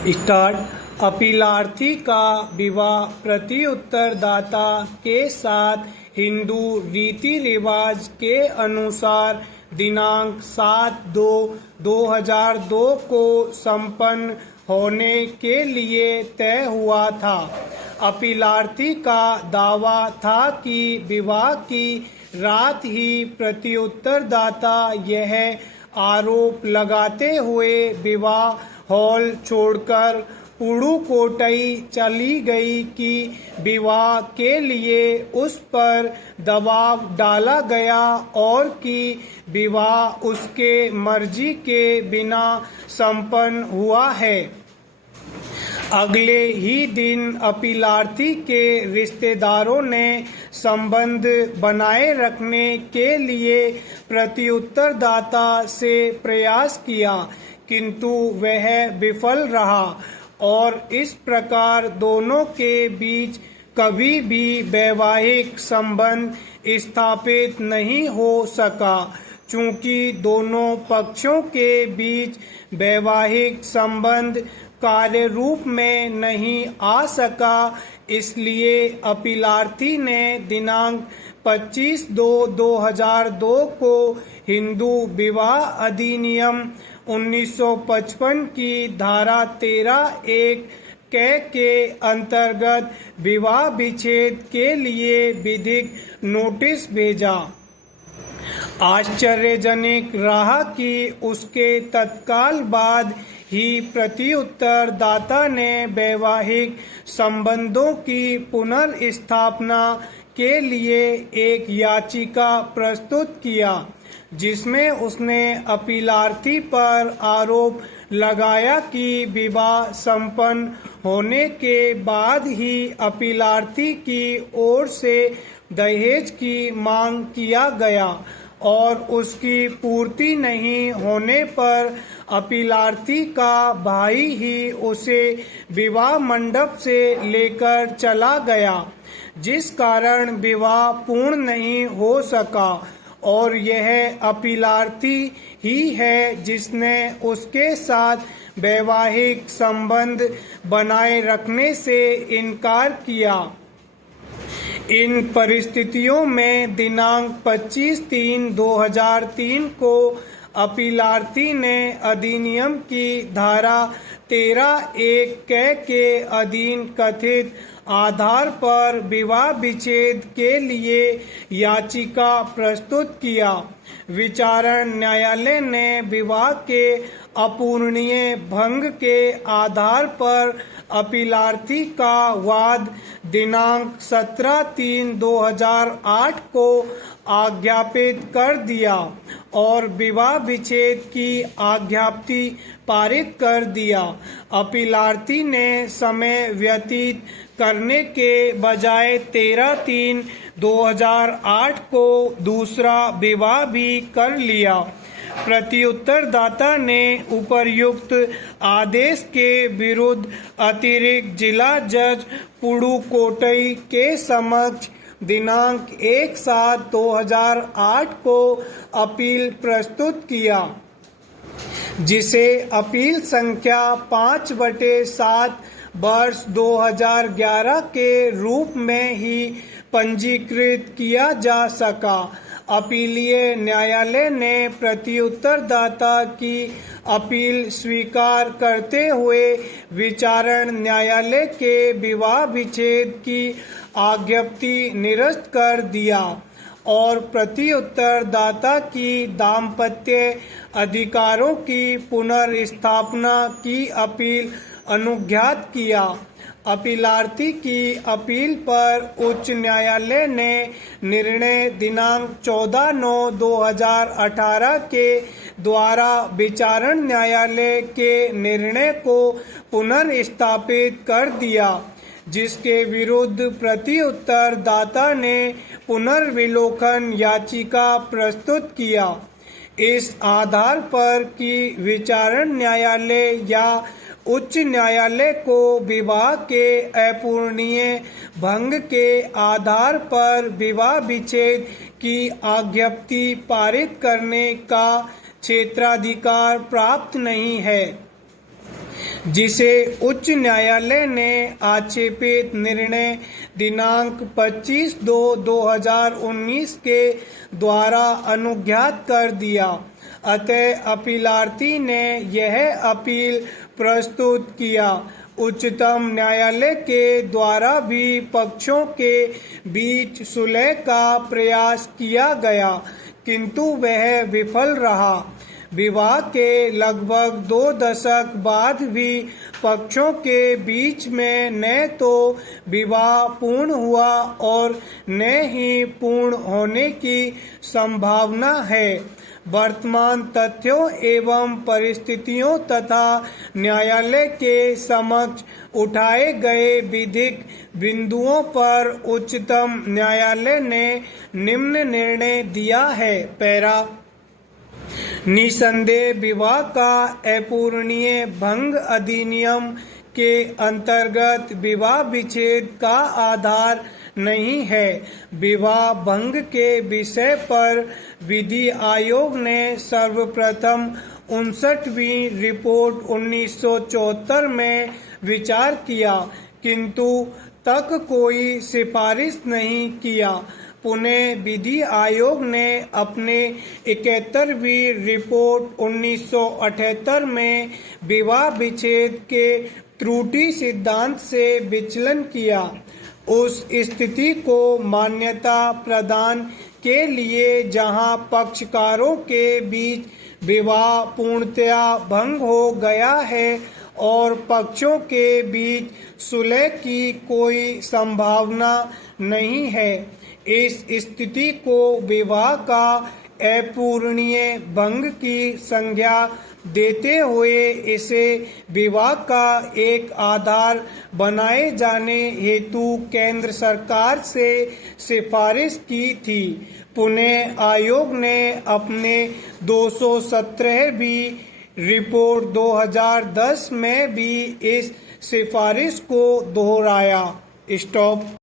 Start. अपीलार्थी का विवाह प्रति उत्तरदाता के साथ हिंदू रीति रिवाज के अनुसार दिनांक 7/2/2002 को संपन्न होने के लिए तय हुआ था। अपीलार्थी का दावा था कि विवाह की रात ही प्रति उत्तरदाता यह आरोप लगाते हुए विवाह हॉल छोड़कर पुडुकोट्टई चली गई कि विवाह के लिए उस पर दबाव डाला गया और कि विवाह उसके मर्जी के बिना संपन्न हुआ है। अगले ही दिन अपीलार्थी के रिश्तेदारों ने संबंध बनाए रखने के लिए प्रति उत्तरदाता से प्रयास किया, किंतु वह विफल रहा और इस प्रकार दोनों के बीच कभी भी वैवाहिक संबंध स्थापित नहीं हो सका। चूंकि दोनों पक्षों के बीच वैवाहिक संबंध कार्य रूप में नहीं आ सका, इसलिए अपीलार्थी ने दिनांक 25/2/2002 को हिंदू विवाह अधिनियम 1955 की धारा 13(1) के अंतर्गत विवाह विच्छेद के लिए विधिक नोटिस भेजा। आश्चर्यजनक रहा कि उसके तत्काल बाद ही प्रति उत्तरदाता ने वैवाहिक संबंधों की पुनर्स्थापना के लिए एक याचिका प्रस्तुत किया, जिसमें उसने अपीलार्थी पर आरोप लगाया कि विवाह संपन्न होने के बाद ही अपीलार्थी की ओर से दहेज की मांग किया गया और उसकी पूर्ति नहीं होने पर अपीलार्थी का भाई ही उसे विवाह मंडप से लेकर चला गया, जिस कारण विवाह पूर्ण नहीं हो सका और यह अपीलार्थी ही है जिसने उसके साथ वैवाहिक संबंध बनाए रखने से इनकार किया। इन परिस्थितियों में दिनांक 25/3/2003 को अपीलार्थी ने अधिनियम की धारा 13(1) के अधीन कथित आधार पर विवाह विच्छेद के लिए याचिका प्रस्तुत किया। विचारण न्यायालय ने विवाह के अपूरणीय भंग के आधार पर अपीलार्थी का वाद दिनांक 17/3/2008 को आज्ञापित कर दिया और विवाह विच्छेद की आज्ञप्ति पारित कर दिया। अपीलार्थी ने समय व्यतीत करने के बजाय 13/3/2008 को दूसरा विवाह भी कर लिया। प्रति उत्तरदाता ने उपर्युक्त आदेश के विरुद्ध अतिरिक्त जिला जज पुडुकोट्टई के समक्ष दिनांक 1/7/2008 को अपील प्रस्तुत किया, जिसे अपील संख्या 5/7 वर्ष 2011 के रूप में ही पंजीकृत किया जा सका। अपीलीय न्यायालय ने प्रति उत्तरदाता की अपील स्वीकार करते हुए विचारण न्यायालय के विवाह विच्छेद की आज्ञप्ति निरस्त कर दिया और प्रति उत्तरदाता की दाम्पत्य अधिकारों की पुनर्स्थापना की अपील अनुज्ञात किया। अपीलार्थी की अपील पर उच्च न्यायालय ने निर्णय दिनांक 14/9/2018 के द्वारा विचारण न्यायालय के निर्णय को पुनर्स्थापित कर दिया, जिसके विरुद्ध प्रति उत्तरदाता ने पुनर्विलोकन याचिका प्रस्तुत किया। इस आधार पर कि विचारण न्यायालय या उच्च न्यायालय को विवाह के अपूरणीय भंग के आधार पर विवाह विच्छेद की आज्ञप्ति पारित करने का क्षेत्राधिकार प्राप्त नहीं है। जिसे उच्च न्यायालय ने आक्षेपित निर्णय दिनांक 25/2/2019 के द्वारा अनुज्ञात कर दिया। अतः अपीलार्थी ने यह अपील प्रस्तुत किया। उच्चतम न्यायालय के द्वारा भी पक्षों के बीच सुलह का प्रयास किया गया, किंतु वह विफल रहा। विवाह के लगभग 2 दशक बाद भी पक्षों के बीच में न तो विवाह पूर्ण हुआ और न ही पूर्ण होने की संभावना है। वर्तमान तथ्यों एवं परिस्थितियों तथा न्यायालय के समक्ष उठाए गए विधिक बिंदुओं पर उच्चतम न्यायालय ने निम्न निर्णय दिया है। पैरा निसंदेह विवाह का अपूरणीय भंग अधिनियम के अंतर्गत विवाह विच्छेद का आधार नहीं है। विवाह भंग के विषय पर विधि आयोग ने सर्वप्रथम 59वीं रिपोर्ट 1974 में विचार किया, किंतु तक कोई सिफारिश नहीं किया। पुणे विधि आयोग ने अपने 71वीं रिपोर्ट 1978 में विवाह विच्छेद के त्रुटि सिद्धांत से विचलन किया। उस स्थिति को मान्यता प्रदान के लिए जहां पक्षकारों के बीच विवाह पूर्णतया भंग हो गया है और पक्षों के बीच सुलह की कोई संभावना नहीं है। इस स्थिति को विवाह का अपूरणीय भंग की संज्ञा देते हुए इसे विवाह का एक आधार बनाए जाने हेतु केंद्र सरकार से सिफारिश की थी। पुणे आयोग ने अपने 217वीं रिपोर्ट 2010 में भी इस सिफारिश को दोहराया। स्टॉप।